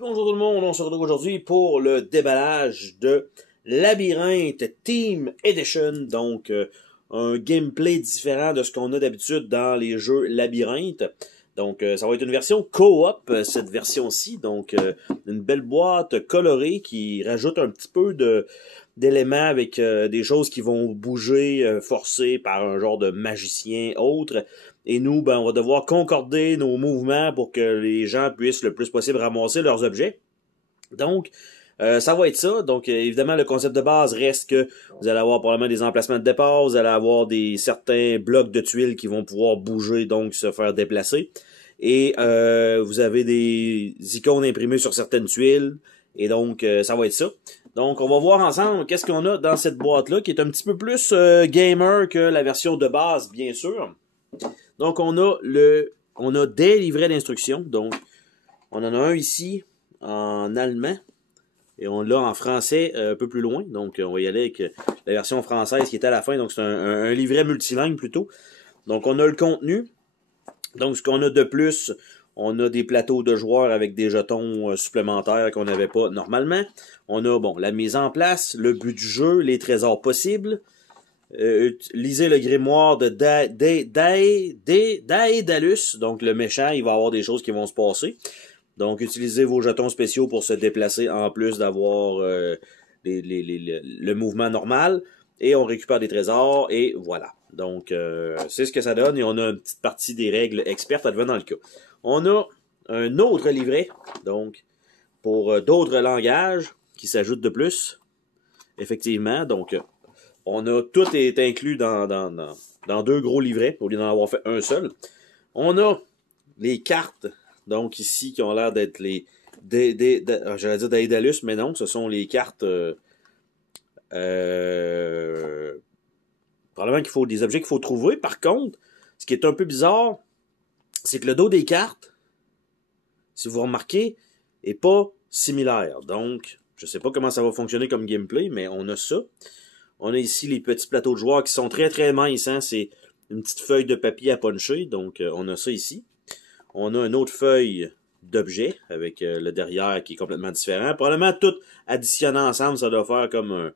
Bonjour tout le monde, on se retrouve aujourd'hui pour le déballage de Labyrinthe Team Edition, donc un gameplay différent de ce qu'on a d'habitude dans les jeux Labyrinthe. Donc ça va être une version co-op, cette version-ci, donc une belle boîte colorée qui rajoute un petit peu d'éléments avec des choses qui vont bouger forcées par un genre de magicien autre. Et nous, ben, on va devoir concorder nos mouvements pour que les gens puissent le plus possible ramasser leurs objets. Donc, ça va être ça. Donc, évidemment, le concept de base reste que vous allez avoir probablement des emplacements de départ, vous allez avoir certains blocs de tuiles qui vont pouvoir bouger, donc se faire déplacer. Et vous avez des icônes imprimées sur certaines tuiles. Et donc, ça va être ça. Donc, on va voir ensemble qu'est-ce qu'on a dans cette boîte-là, qui est un petit peu plus gamer que la version de base, bien sûr. Donc, on a des livrets d'instructions. Donc, on en a un ici en allemand et on l'a en français un peu plus loin. Donc, on va y aller avec la version française qui est à la fin. Donc, c'est un livret multilingue plutôt. Donc, on a le contenu. Donc, ce qu'on a de plus, on a des plateaux de joueurs avec des jetons supplémentaires qu'on n'avait pas normalement. On a, bon, la mise en place, le but du jeu, les trésors possibles. Lisez le grimoire de Daedalus. Donc, le méchant, il va avoir des choses qui vont se passer. Donc, utilisez vos jetons spéciaux pour se déplacer en plus d'avoir le mouvement normal. Et on récupère des trésors et voilà. Donc, c'est ce que ça donne et on a une petite partie des règles expertes advenant le cas. On a un autre livret, donc, pour d'autres langages qui s'ajoutent de plus. Effectivement, donc, on a tout est inclus dans deux gros livrets, au lieu d'en avoir fait un seul. On a les cartes, donc ici, qui ont l'air d'être j'allais dire Daedalus, mais non, ce sont les cartes probablement qu'il faut des objets qu'il faut trouver. Par contre, ce qui est un peu bizarre, c'est que le dos des cartes, si vous remarquez, est pas similaire. Donc, je sais pas comment ça va fonctionner comme gameplay, mais on a ça. On a ici les petits plateaux de joueurs qui sont très très minces. Hein? C'est une petite feuille de papier à puncher. Donc, on a ça ici. On a une autre feuille d'objets avec le derrière qui est complètement différent. Probablement tout additionné ensemble, ça doit faire comme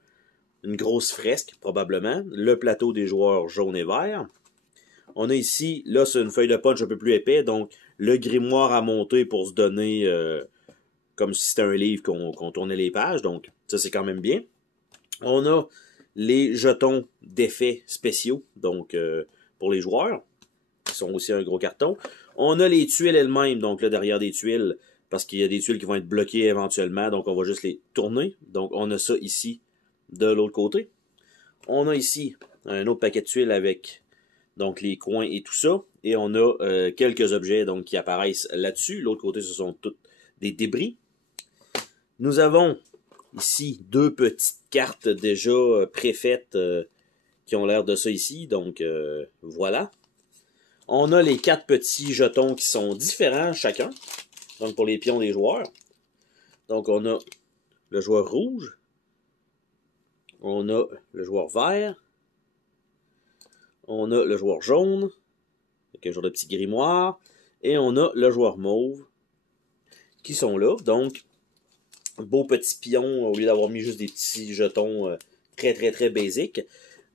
une grosse fresque, probablement. Le plateau des joueurs jaune et vert. On a ici, là, c'est une feuille de punch un peu plus épais. Donc, le grimoire à monter pour se donner comme si c'était un livre qu'on tournait les pages. Donc, ça, c'est quand même bien. On a les jetons d'effets spéciaux, donc pour les joueurs, qui sont aussi un gros carton. On a les tuiles elles-mêmes, donc là derrière des tuiles, parce qu'il y a des tuiles qui vont être bloquées éventuellement, donc on va juste les tourner. Donc on a ça ici de l'autre côté. On a ici un autre paquet de tuiles avec donc les coins et tout ça. Et on a quelques objets donc qui apparaissent là-dessus. L'autre côté, ce sont tous des débris. Nous avons ici deux petites cartes déjà préfaites qui ont l'air de ça ici. Donc voilà. On a les quatre petits jetons qui sont différents chacun. Donc pour les pions des joueurs. Donc on a le joueur rouge. On a le joueur vert. On a le joueur jaune. Avec un genre de petit grimoire. Et on a le joueur mauve. Qui sont là. Donc, beau petit pion au lieu d'avoir mis juste des petits jetons très très très basiques.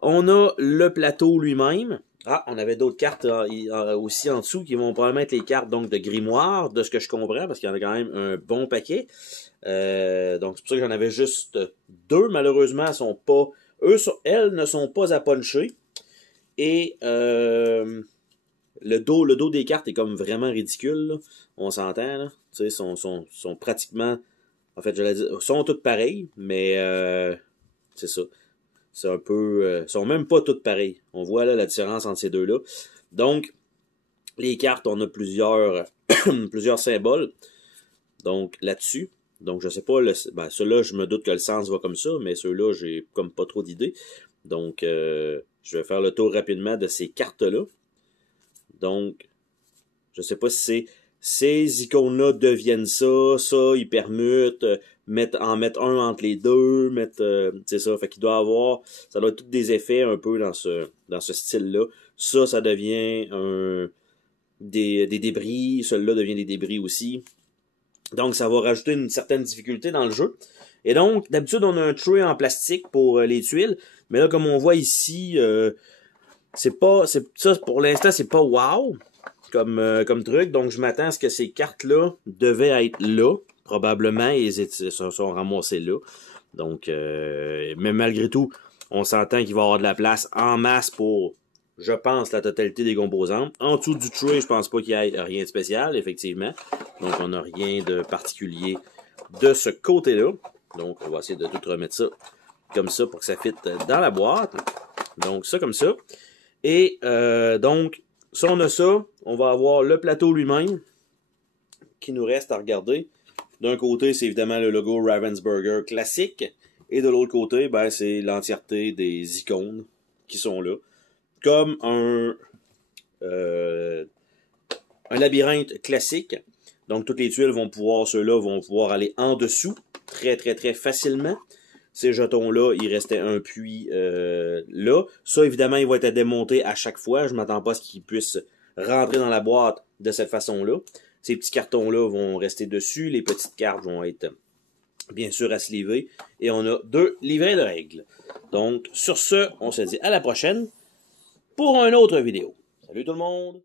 On a le plateau lui-même. Ah, on avait d'autres cartes aussi en dessous qui vont probablement être les cartes donc de grimoire, de ce que je comprends, parce qu'il y en a quand même un bon paquet. Donc c'est pour ça que j'en avais juste deux. Malheureusement, elles ne sont pas à puncher. Et le dos des cartes est comme vraiment ridicule. Là. On s'entend, là. Tu sais, sont pratiquement. En fait, j'allais dire, sont toutes pareilles, mais c'est ça. C'est un peu. Sont même pas toutes pareilles. On voit là la différence entre ces deux-là. Donc, les cartes, on a plusieurs plusieurs symboles. Donc, là-dessus. Donc, je sais pas, ceux-là, je me doute que le sens va comme ça, mais ceux-là, j'ai comme pas trop d'idées. Donc, je vais faire le tour rapidement de ces cartes-là. Donc, je sais pas si ces icônes-là deviennent ça, ils permutent, en mettre un entre les deux, c'est ça, fait qu'il doit avoir, ça doit être tous des effets un peu dans ce style-là. Ça devient des débris, celui-là devient des débris aussi. Donc, ça va rajouter une certaine difficulté dans le jeu. Et donc, d'habitude, on a un tray en plastique pour les tuiles. Mais là, comme on voit ici, ça, pour l'instant, c'est pas wow comme truc. Donc, je m'attends à ce que ces cartes-là devaient être là. Probablement, ils se sont ramassés là. Donc, mais malgré tout, on s'entend qu'il va y avoir de la place en masse pour, je pense, la totalité des composantes. En dessous du tray, je pense pas qu'il y ait rien de spécial, effectivement. Donc, on n'a rien de particulier de ce côté-là. Donc, on va essayer de tout remettre ça comme ça pour que ça fitte dans la boîte. Donc, ça comme ça. Et donc, si on a ça, on va avoir le plateau lui-même qui nous reste à regarder. D'un côté, c'est évidemment le logo Ravensburger classique. Et de l'autre côté, ben, c'est l'entièreté des icônes qui sont là. Comme un labyrinthe classique. Donc, toutes les tuiles ceux-là vont pouvoir aller en dessous très, très, très facilement. Ces jetons-là, il restait un puits là. Ça, évidemment, il va être à démonter à chaque fois. Je ne m'attends pas à ce qu'ils puissent rentrer dans la boîte de cette façon-là. Ces petits cartons-là vont rester dessus. Les petites cartes vont être, bien sûr, à sleever. Et on a 2 livrets de règles. Donc, sur ce, on se dit à la prochaine pour une autre vidéo. Salut tout le monde!